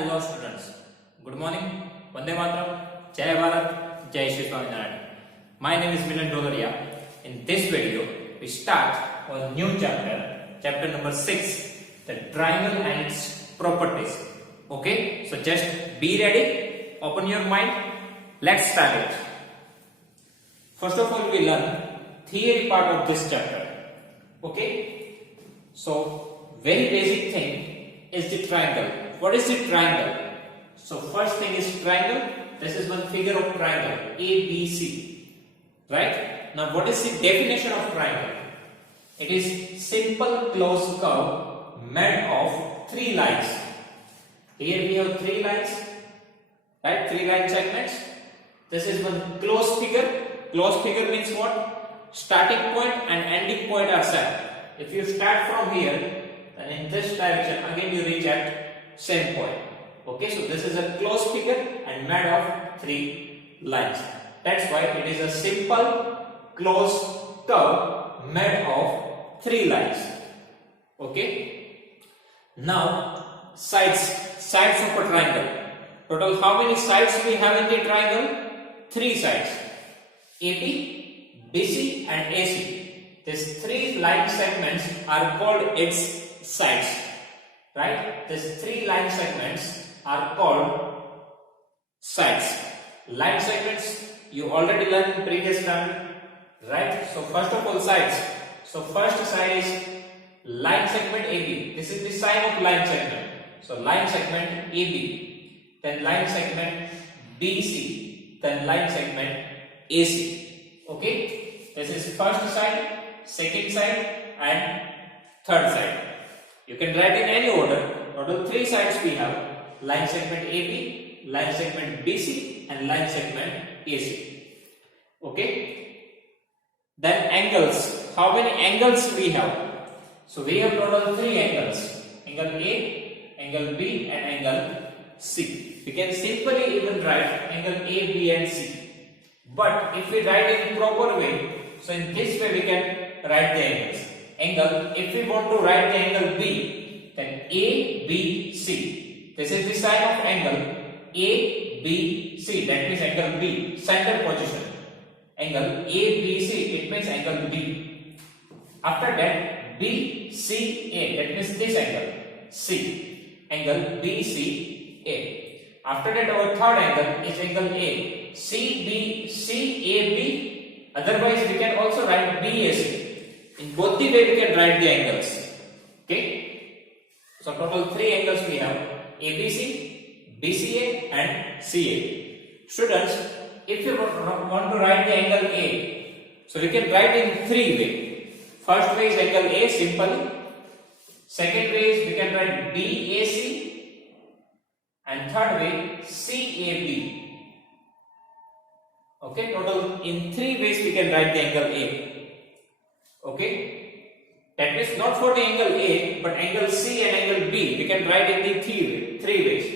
Hello students, good morning, Vande Mataram, Jai Bharat, Jai Shri Swaminarayan. My name is Milan Dolaria. In this video, we start a new chapter, chapter number 6, the triangle and its properties. Okay, so just be ready, open your mind, let's start it. First of all, we learn theory part of this chapter. Okay, so very basic thing is the triangle. What is the triangle? So first thing is triangle. This is one figure of triangle ABC, right? Now what is the definition of triangle? It is simple closed curve made of three lines. Here we have three lines, right? Three line segments. This is one closed figure. Closed figure means what? Starting point and ending point are set. If you start from here, then in this direction again you reach at same point. Okay, so this is a closed figure and made of three lines. That's why it is a simple closed curve made of three lines. Okay. Now sides of a triangle. Total how many sides we have in the triangle? Three sides. AB, BC and AC. These three line segments are called its sides. Right? These three line segments are called sides. Line segments you already learned in previous time, right? So first of all sides. So first side is line segment AB. This is the sign of line segment. So line segment AB. Then line segment BC. Then line segment AC. Okay? This is first side, second side and third side. You can write in any order. Total three sides we have: line segment AB, line segment BC and line segment AC. Okay. Then angles. How many angles we have? So we have total three angles: angle A, angle B and angle C. We can simply even write angle A, B and C. But if we write in proper way, so in this way we can write the angles. Angle, if we want to write the angle B, then A, B, C. This is the sign of angle A, B, C. That means angle B, center position. Angle A, B, C, it means angle B. After that, B, C, A. That means this angle C. Angle B, C, A. After that, our third angle is angle A. C, B, C, A, B. Otherwise, we can also write B, A, C. In both the way we can write the angles. Okay. So total three angles we have: ABC, BCA and CA. Students, if you want to write the angle A, so we can write in three ways. First way is angle A, simple. Second way is we can write BAC. And third way CAB. Okay, total in three ways we can write the angle A. Okay, that means not for the angle A but angle C and angle B we can write in the three ways.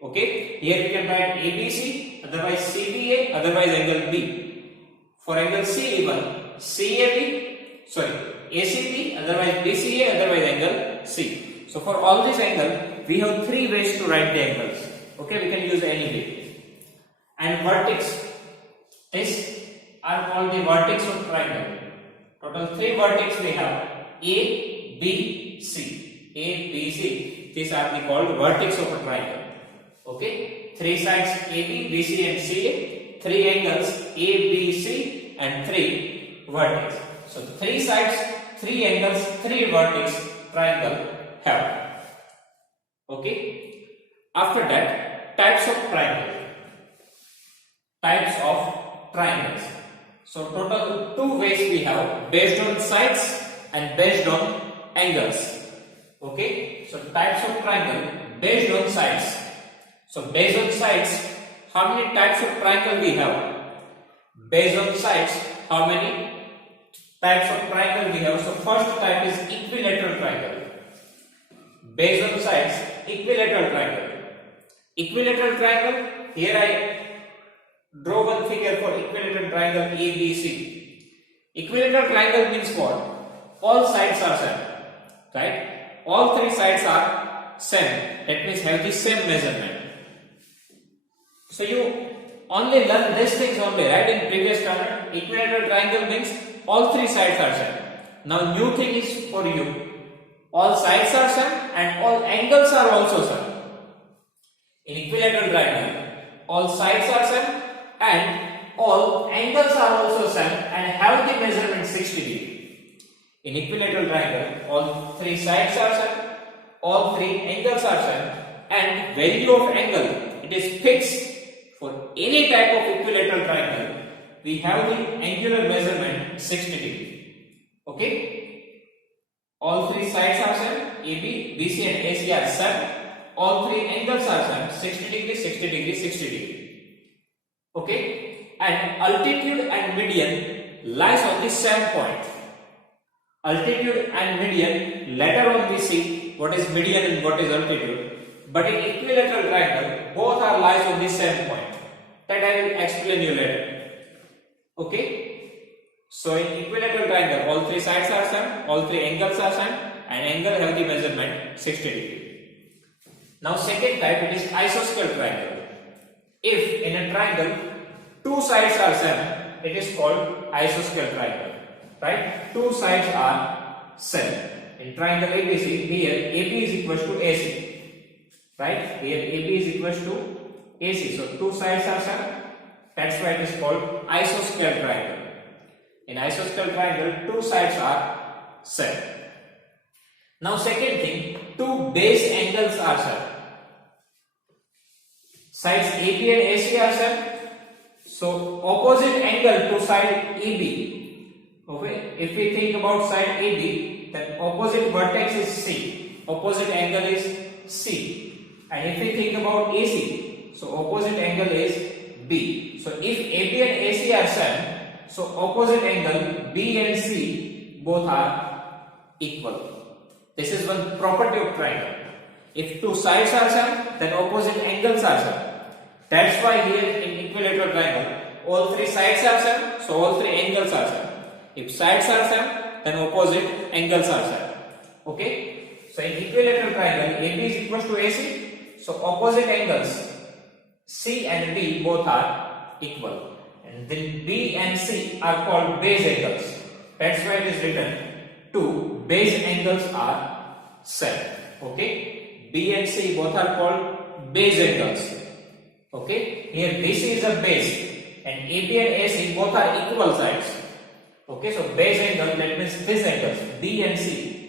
Okay, here we can write ABC, otherwise CBA, otherwise angle B. For angle C even ACB, otherwise BCA, otherwise angle C. So for all these angles we have three ways to write the angles. Okay, we can use any way. And vertex, these are called the vertex of triangle. Total three vertices we have: A, B, C. A, B, C. These are called vertex of a triangle. Okay. Three sides AB, BC and CA. Three angles A, B, C and three vertices. So three sides, three angles, three vertices triangle have. Okay. After that, types of triangle. Types of triangles. So total two ways we have, based on sides and based on angles. Okay, so types of triangle based on sides. So based on sides, how many types of triangle we have? Based on sides, how many types of triangle we have? So first type is equilateral triangle. Based on sides, equilateral triangle. Equilateral triangle, here I draw one figure for equilateral triangle ABC. Equilateral triangle means what? All sides are set, right? All three sides are same, that means have the same measurement. So you only learn these things only, right? In previous standard, equilateral triangle means all three sides are same. Now new thing is for you, all sides are same and all angles are also same. In equilateral triangle, all sides are same and all angles are also same and have the measurement 60 degree. In equilateral triangle, all three sides are same, all three angles are same, and value of angle, it is fixed. For any type of equilateral triangle, we have the angular measurement 60 degree. Okay? All three sides are same, AB, BC and AC are same. All three angles are same, 60 degree, 60 degree, 60 degree. Okay? And altitude and median lies on the same point. Altitude and median, later on we see what is median and what is altitude. But in equilateral triangle, both are lies on the same point. That I will explain you later. Okay? So in equilateral triangle, all three sides are same, all three angles are same, and angle have the measurement 60 degree. Now second type, it is isosceles triangle. If in a triangle, two sides are same, it is called isosceles triangle. Right? Two sides are same. In triangle ABC, here AB is equal to AC. Right? Here AB is equal to AC. So two sides are same. That's why it is called isosceles triangle. In isosceles triangle, two sides are same. Now second thing, two base angles are same. Sides AB and AC are same. So opposite angle to side AB. Okay, if we think about side AB, then opposite vertex is C, opposite angle is C, and if we think about AC, so opposite angle is B. So if AB and AC are same, so opposite angle B and C both are equal. This is one property of triangle. If two sides are same, then opposite angles are same. That's why here in equilateral triangle, all three sides are same, so all three angles are same. If sides are same, then opposite angles are same. Okay? So in equilateral triangle, AB is equal to AC. So opposite angles C and B both are equal. And then B and C are called base angles. That's why it is written two base angles are same. Okay? B and C both are called base angles. Okay? Here this is a base and AB and AC both are equal sides. Okay, so base angle, that means these angles B and C.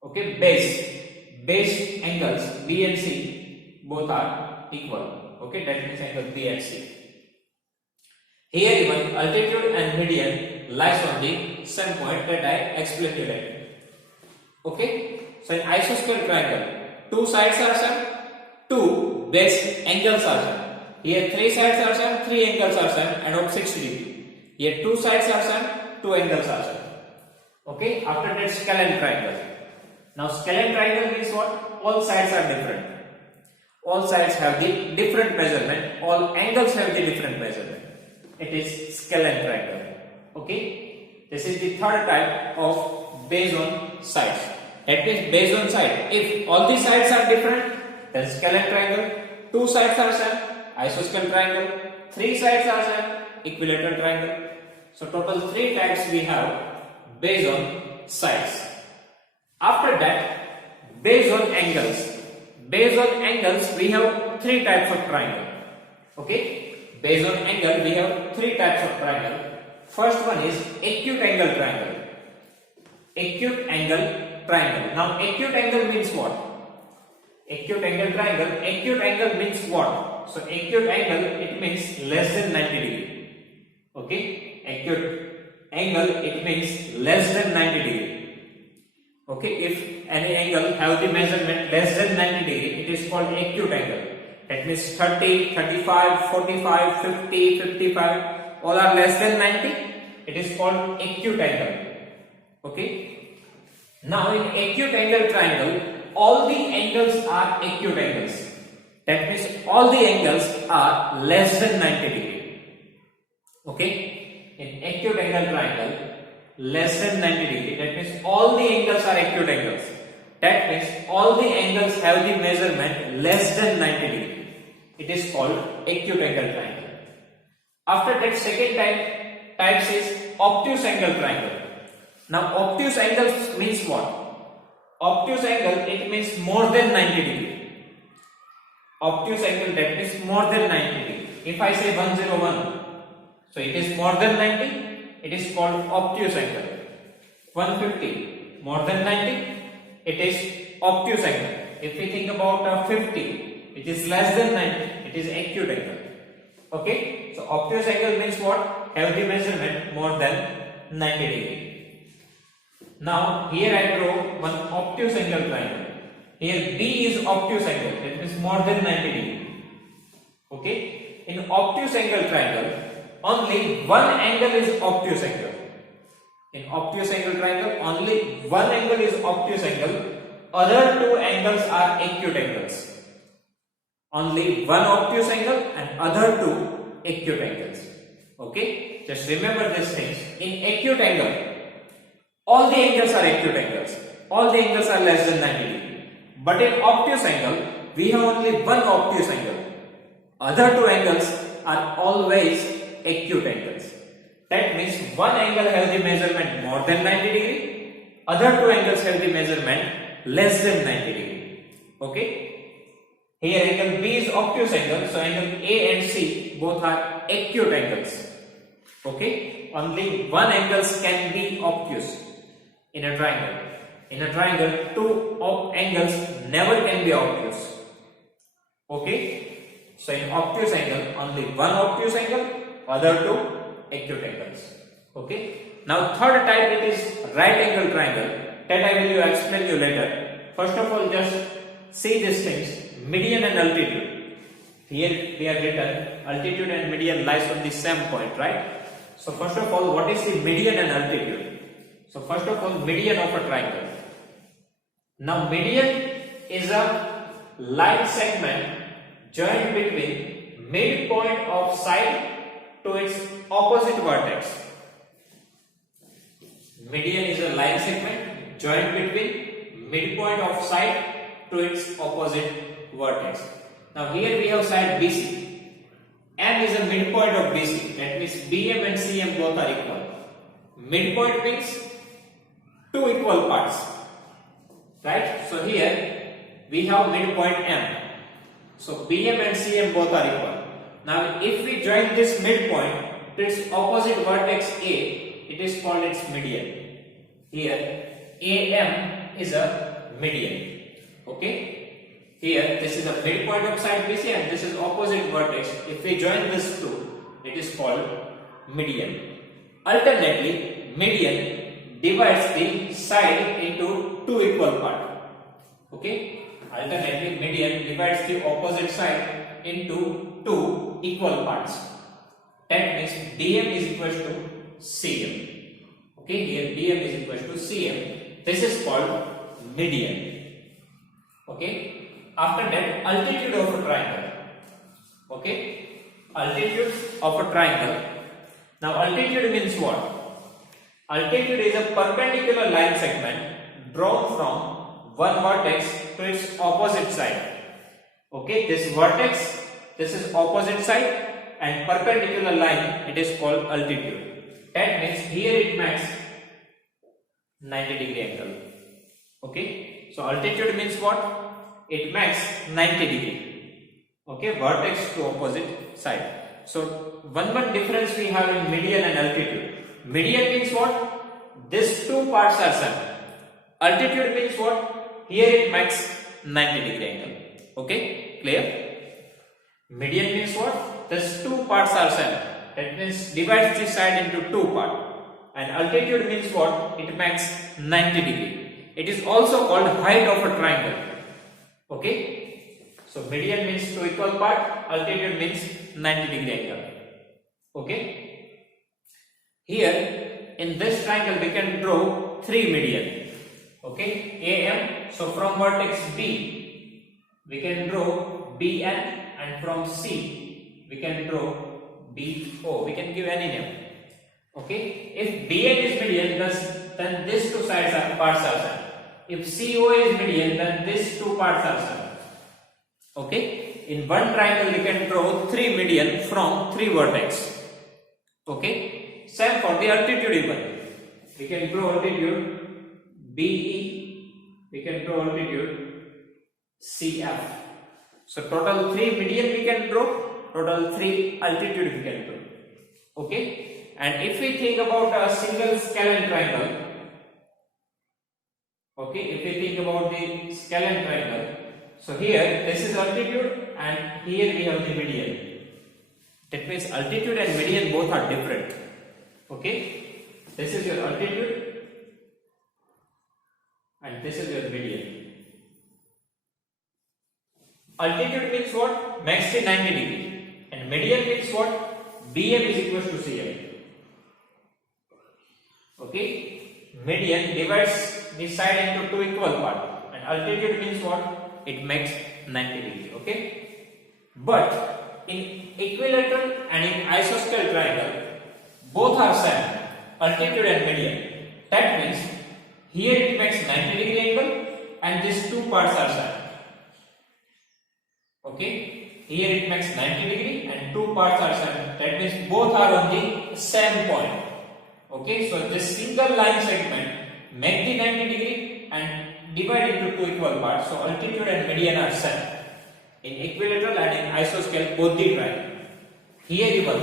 Okay, base angles B and C both are equal. Okay, that means angle B and C. Here even altitude and median lies on the same point that I explained you later. Okay, so in isosceles triangle, two sides are same, two base angles are same. Here three sides are same, three angles are same, and of 60 degree. Here two sides are same, two angles are same. Okay, after that scalene triangle. Now scalene triangle means what? All sides are different. All sides have the different measurement. All angles have the different measurement. It is scalene triangle. Okay, this is the third type of based on sides. That means based on side. If all the sides are different, then scalene triangle. Two sides are same, isosceles triangle. Three sides are same, equilateral triangle. So total three types we have based on sides. After that, based on angles. Based on angles, we have three types of triangle. Okay? Based on angle, we have three types of triangle. First one is acute angle triangle. Acute angle triangle. Now, acute angle means what? Acute angle triangle. Acute angle means what? So, acute angle, it means less than 90 degree. Okay? Acute angle, it means less than 90 degree. Okay, if any angle have the measurement less than 90 degree, it is called acute angle. That means 30, 35, 45, 50, 55, all are less than 90. It is called acute angle. Okay. Now in acute angle triangle, all the angles are acute angles. That means all the angles are less than 90 degree. Okay. In acute angle triangle, less than 90 degree. That means all the angles are acute angles. That means all the angles have the measurement less than 90 degree. It is called acute angle triangle. After that, second type is obtuse angle triangle. Now obtuse angle means what? Obtuse angle, it means more than 90 degree. Obtuse angle, that means more than 90 degree. If I say 101, so it is more than 90, it is called obtuse angle. 150, more than 90, it is obtuse angle. If we think about 50, which is less than 90, it is acute angle. Okay, so obtuse angle means what? Have the measurement more than 90 degree. Now here I draw one obtuse angle triangle. Here B is obtuse angle, that means more than 90 degree. Okay, in obtuse angle triangle, only one angle is obtuse angle. In obtuse angle triangle, only one angle is obtuse angle. Other two angles are acute angles. Only one obtuse angle and other two acute angles. Okay, just remember these things. In acute angle, all the angles are acute angles. All the angles are less than 90 degree. But in obtuse angle, we have only one obtuse angle. Other two angles are always acute angles. That means one angle has the measurement more than 90 degree. Other two angles have the measurement less than 90 degree. Okay. Here angle B is obtuse angle, so angle A and C both are acute angles. Okay, only one angles can be obtuse in a triangle. In a triangle, two angles never can be obtuse. Okay, so in obtuse angle, only one obtuse angle, other two acute angles. Okay, now third type, it is right angle triangle. That I will explain you later. First of all, just see these things. Median and altitude. Here we have written altitude and median lies on the same point, right? So first of all, what is the median and altitude? So first of all, median of a triangle. Now median is a line segment joined between midpoint of side to its opposite vertex. Median is a line segment joined between midpoint of side to its opposite vertex. Now here we have side BC. M is a midpoint of BC. That means BM and CM both are equal. Midpoint means two equal parts. Right? So here we have midpoint M. So BM and CM both are equal. Now if we join this midpoint to its opposite vertex A, it is called its median. Here AM is a median. Okay? Here, this is the midpoint of side BC and this is opposite vertex. If we join this two, it is called median. Alternately, median divides the side into two equal parts. Okay? Alternately, median divides the opposite side into two equal parts. That means DM is equal to CM. Okay? Here, DM is equal to CM. This is called median. Okay? After that, altitude of a triangle. Okay, altitude of a triangle. Now altitude means what? Altitude is a perpendicular line segment drawn from one vertex to its opposite side. Okay, this vertex, this is opposite side, and perpendicular line, it is called altitude. That means here it makes 90 degree angle. Okay, so altitude means what? It makes 90 degree. Okay, vertex to opposite side. So one difference we have in median and altitude. Median means what? These two parts are same. Altitude means what? Here it makes 90 degree angle. Okay, clear? Median means what? These two parts are same. That means divides this side into two parts. And altitude means what? It makes 90 degree. It is also called height of a triangle. Okay, so median means two equal part, altitude means 90 degree angle. Okay, here in this triangle we can draw three median. Okay, AM, so from vertex B we can draw BN, and from C we can draw BO. We can give any name. Okay, if BN is median, then these two sides are parts are same. if CO is median, then these two parts are same. Okay, in one triangle we can draw three median from three vertex. Okay, same for the altitude even. We can draw altitude BE, we can draw altitude CF. So total 3 median we can draw, total 3 altitude we can draw. Okay, and if we think about a single scalene triangle, okay, if we think about the scalene triangle, so here this is altitude and here we have the median. That means altitude and median both are different. Okay, this is your altitude and this is your median. Altitude means what? Max is 90 degree, and median means what? BM is equal to CM. Okay, median divides the side into two equal parts, and altitude means what? It makes 90 degree. Okay, but in equilateral and in isosceles triangle, both are same, altitude and median. That means here it makes 90 degree angle, and these two parts are same. Okay, here it makes 90 degree and two parts are same. That means both are on the same point. Okay, so this single line segment make the 90 degree and divide into two equal parts. So altitude and median are same in equilateral and in isosceles both the triangle. Here even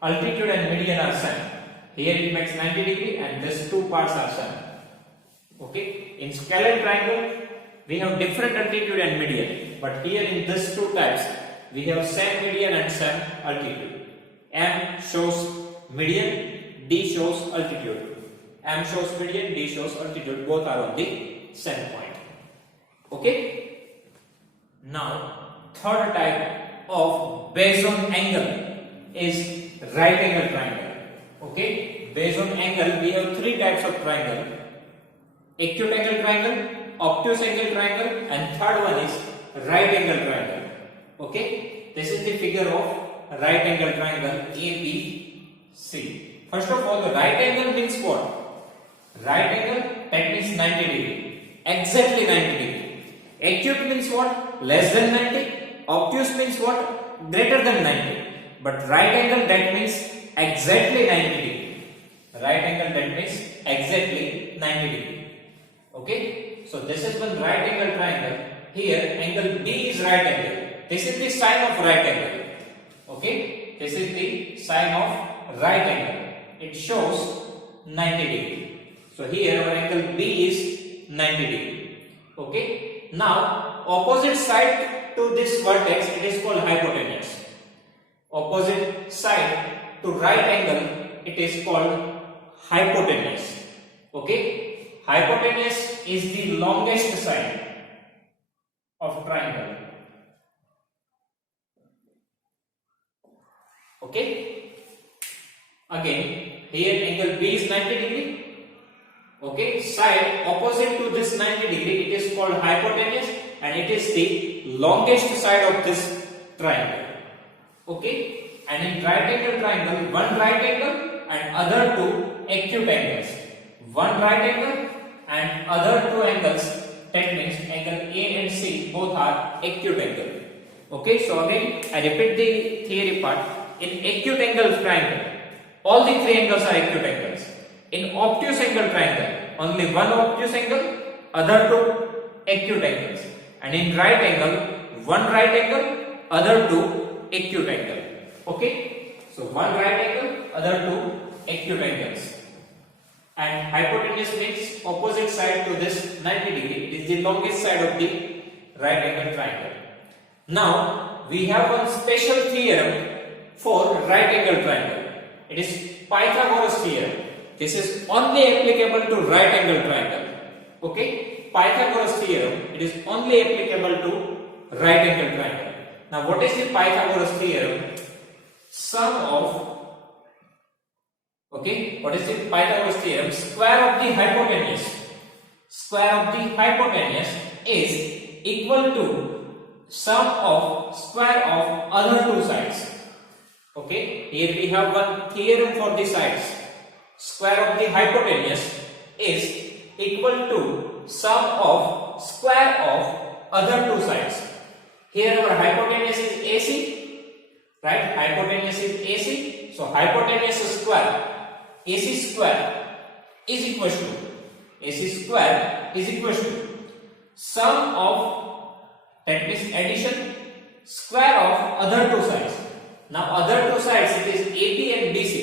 altitude and median are same. Here it makes 90 degree and these two parts are same. Okay, in scalene triangle we have different altitude and median, but here in these two types we have same median and same altitude. M shows median, D shows altitude. M shows median, D shows altitude, both are on the same point. Okay, now third type of based on angle is right angle triangle. Okay, based on angle we have three types of triangle: acute angle triangle, obtuse angle triangle, and third one is right angle triangle. Okay, this is the figure of right angle triangle ABC. First of all, the right angle means what? Right angle, that means 90 degree, exactly 90 degree. Acute means what? Less than 90. Obtuse means what? Greater than 90. But right angle, that means exactly 90 degree. Right angle, that means exactly 90 degree. Okay, so this is one right angle triangle. Here angle B is right angle. This is the sign of right angle. Okay, this is the sign of right angle. It shows 90 degree. So here our angle B is 90 degree. Okay, now opposite side to this vertex, it is called hypotenuse. Opposite side to right angle, it is called hypotenuse. Okay, hypotenuse is the longest side of triangle. Okay, again here angle B is 90 degree. Okay, side opposite to this 90 degree, it is called hypotenuse and it is the longest side of this triangle. Okay, and in right angle triangle, one right angle and other two acute angles. One right angle and other two angles, that means angle A and C both are acute angle. Okay, so again I repeat the theory part. In acute angle triangle, all the three angles are acute angles. In obtuse angle triangle, only one obtuse angle, other two acute angles. And in right angle, one right angle, other two acute angle. Okay, so one right angle, other two acute angles. And hypotenuse means opposite side to this 90 degree. It is the longest side of the right angle triangle. Now we have one special theorem for right angle triangle. It is Pythagoras theorem. This is only applicable to right angle triangle. Okay, Pythagoras theorem, it is only applicable to right angle triangle. Now what is the Pythagoras theorem? Sum of, okay, what is the Pythagoras theorem? Square of the hypotenuse. Square of the hypotenuse is equal to sum of square of other two sides. Okay, here we have one theorem for the sides. Square of the hypotenuse is equal to sum of square of other two sides. Here our hypotenuse is AC, right? Hypotenuse is AC. So hypotenuse square, AC square is equals to sum of, that means addition, square of other two sides. Now other two sides, it is AB and BC,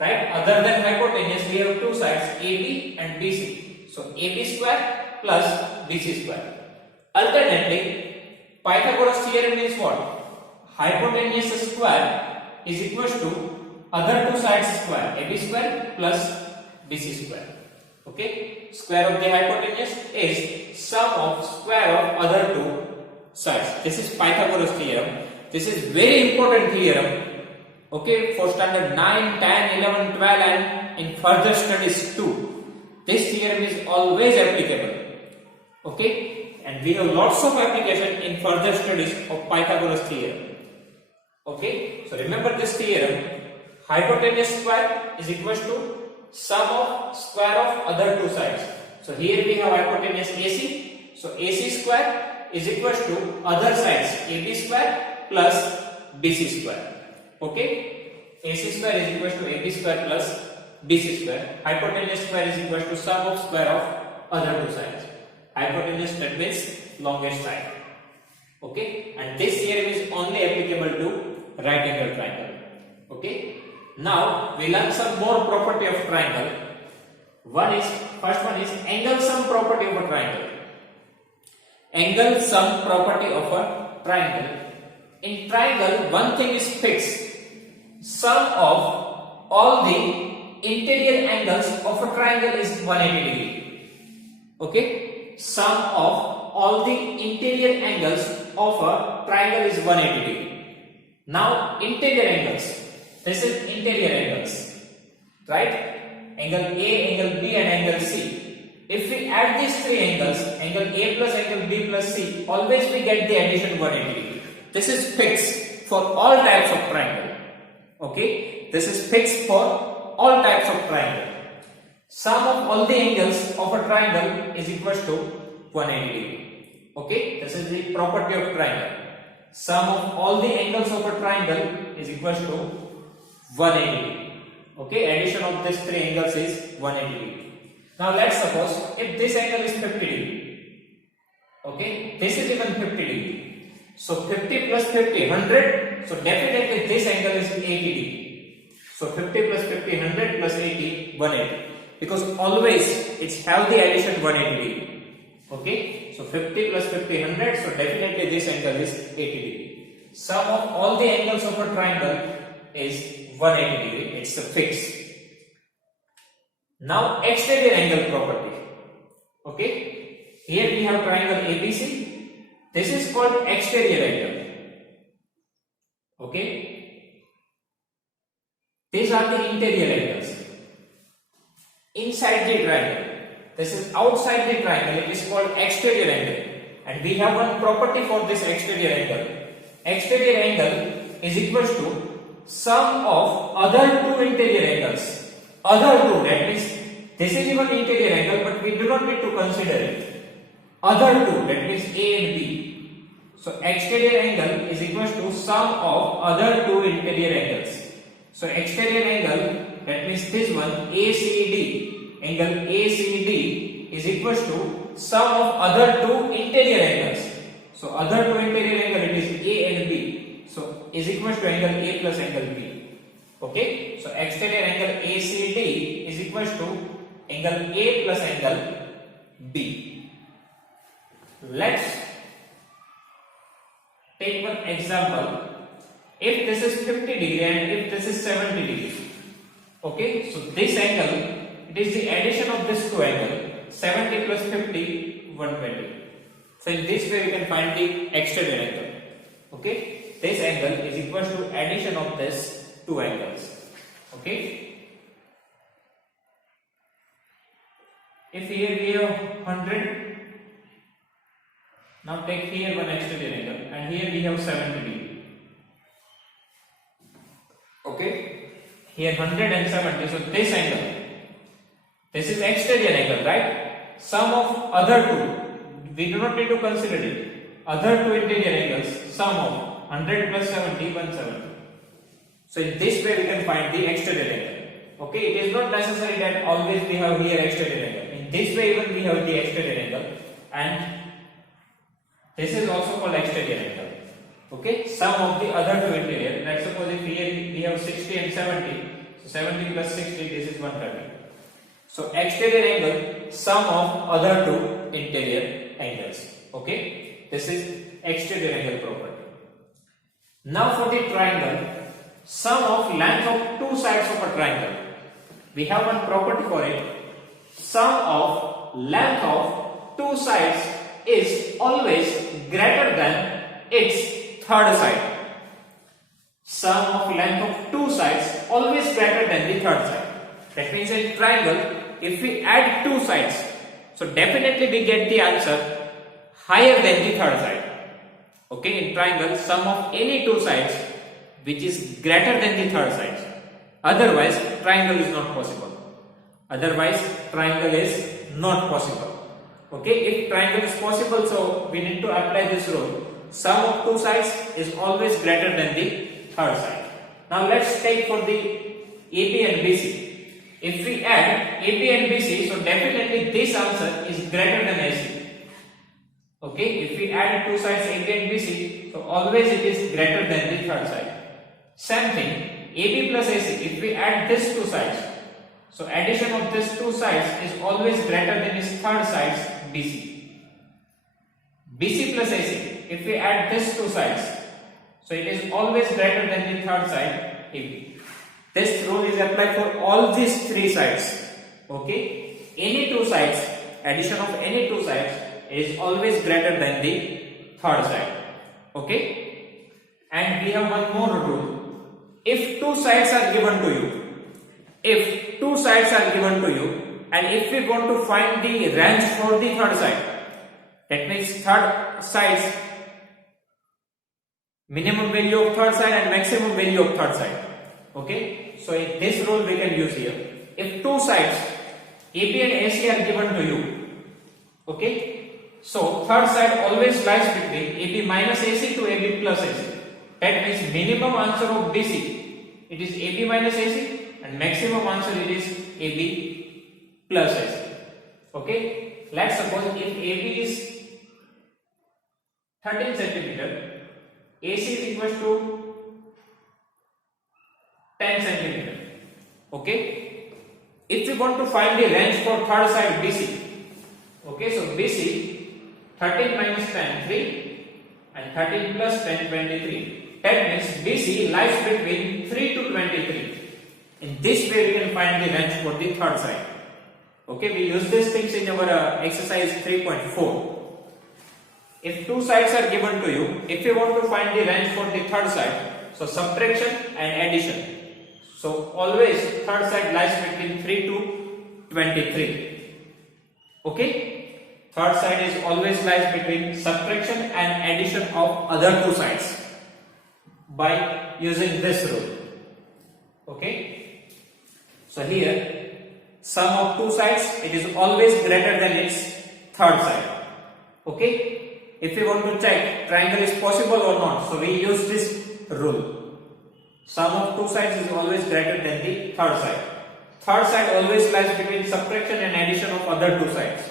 right? Other than hypotenuse, we have two sides, AB and BC. So AB square plus BC square. Alternately, Pythagoras theorem means what? Hypotenuse square is equals to other two sides square, AB square plus BC square. Okay? Square of the hypotenuse is sum of square of other two sides. This is Pythagoras theorem. This is very important theorem. Okay? For standard 9, 10, 11, 12 and in further studies too. This theorem is always applicable. Okay? And we have lots of application in further studies of Pythagoras theorem. Okay? So remember this theorem. Hypotenuse square is equals to sum of square of other two sides. So here we have hypotenuse AC. So AC square is equals to other sides AB square plus BC square. Okay? AC square is equals to AB square plus BC square. Hypotenuse square is equals to sum of square of other two sides. Hypotenuse, that means longest side. Okay? And this theorem is only applicable to right angle triangle. Okay? Now we learn some more property of triangle. First one is angle sum property of a triangle. Angle sum property of a triangle. In triangle, one thing is fixed. Sum of all the interior angles of a triangle is 180 degree. Okay? Sum of all the interior angles of a triangle is 180 degree. Now interior angles. This is interior angles, right? Angle A, angle B and angle C. If we add these three angles, angle A plus angle B plus C, always we get the addition 180 degree. This is fixed for all types of triangle. Okay? This is fixed for all types of triangle. Sum of all the angles of a triangle is equals to 180 degree. Okay? This is the property of triangle. Sum of all the angles of a triangle is equals to 180 degree. Okay? Addition of these three angles is 180 degree. Now let's suppose if this angle is 50 degree. Okay? This is even 50 degree. So 50 plus 50, 100. So definitely this angle is 80 degree. So 50 plus 50, 100 plus 80, 180. Because always it's have the addition 180 degree. Okay? So 50 plus 50, 100. So definitely this angle is 80 degree. Sum of all the angles of a triangle is 180 degree. It's a fix. Now exterior angle property. Okay? Here we have triangle ABC. This is called exterior angle. Okay? These are the interior angles. Inside the triangle. This is outside the triangle. It is called exterior angle. And we have one property for this exterior angle. Exterior angle is equals to sum of other two interior angles. Other two, that means this is even interior angle, but we do not need to consider it. Other two, that means A and B. So exterior angle is equals to sum of other two interior angles. So exterior angle, that means this one ACD, angle ACD is equals to sum of other two interior angles. So other two interior angle, it is A and B. So is equals to angle A plus angle B. Okay? So exterior angle ACD is equals to angle A plus angle B. Let's take one example. If this is 50 degree and if this is 70 degree. Okay? So this angle, it is the addition of this two angle. 70 plus 50, 120. So in this way we can find the exterior angle. Okay? This angle is equal to addition of this two angles. Okay? If here we have 100, now take here one exterior angle and here we have 70 degree. Okay? Here 100 and 70, so this angle, this is exterior angle, right? sum of other two, we do not need to consider it, other two interior angles, sum of 100 plus 70, 170. So in this way we can find the exterior angle. Okay, it is not necessary that always we have here exterior angle. In this way even we have the exterior angle, and this is also called exterior angle. Okay, sum of the other two interior. Let's suppose if here we have 60 and 70, so 70 plus 60, this is 130. So exterior angle, sum of other two interior angles. Okay, this is exterior angle property. Now for the triangle, sum of length of two sides of a triangle. We have one property for it. Sum of length of two sides is always greater than its third side. Sum of length of two sides always greater than the third side. That means in triangle, if we add two sides, so definitely we get the answer higher than the third side. Okay, in triangle, sum of any two sides which is greater than the third side. Otherwise, triangle is not possible. Otherwise, triangle is not possible. Okay, if triangle is possible, so we need to apply this rule. Sum of two sides is always greater than the third side. Now let's take for the AB and BC. If we add AB and BC, so definitely this answer is greater than AC. Okay, if we add two sides AB and BC, so always it is greater than the third side. Same thing, AB plus AC, if we add these two sides, so addition of these two sides is always greater than its third sides BC. BC plus AC, if we add these two sides, so it is always greater than the third side AB. This rule is applied for all these three sides. Okay, any two sides, addition of any two sides is always greater than the third side. Okay, and we have one more rule. If two sides are given to you, and if we want to find the range for the third side, that means third sides, minimum value of third side and maximum value of third side. Okay, so in this rule we can use here. If two sides AB and AC are given to you, okay, so third side always lies between AB minus AC to AB plus AC. That means minimum answer of BC, it is AB minus AC, and maximum answer it is AB plus AC. Okay, let's suppose if AB is 13 centimeter, AC is equal to 10 centimeter. Okay, if we want to find the range for third side BC, okay, so BC 13 minus 10 3 and 13 plus 10 23. That means BC lies between 3 to 23. In this way we can find the range for the third side. Okay, we use these things in our exercise 3.4. If two sides are given to you, if you want to find the range for the third side, so subtraction and addition. So always third side lies between 3 to 23. Okay, third side is always lies between subtraction and addition of other two sides by using this rule. Okay, so here sum of two sides, it is always greater than its third side. Okay, if we want to check triangle is possible or not, so we use this rule. Sum of two sides is always greater than the third side. Third side always lies between subtraction and addition of other two sides.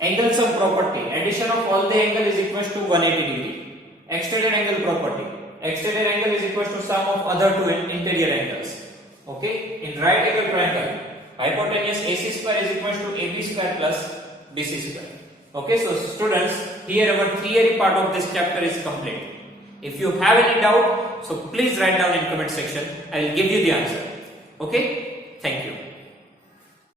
Angle sum property, addition of all the angle is equal to 180 degree. Exterior angle property, exterior angle is equal to sum of other two interior angles. Okay, in right angle triangle, hypotenuse AC square is equal to AB square plus BC square. Okay, so students, here our theory part of this chapter is complete. If you have any doubt, so please write down in comment section. I will give you the answer. Okay, thank you.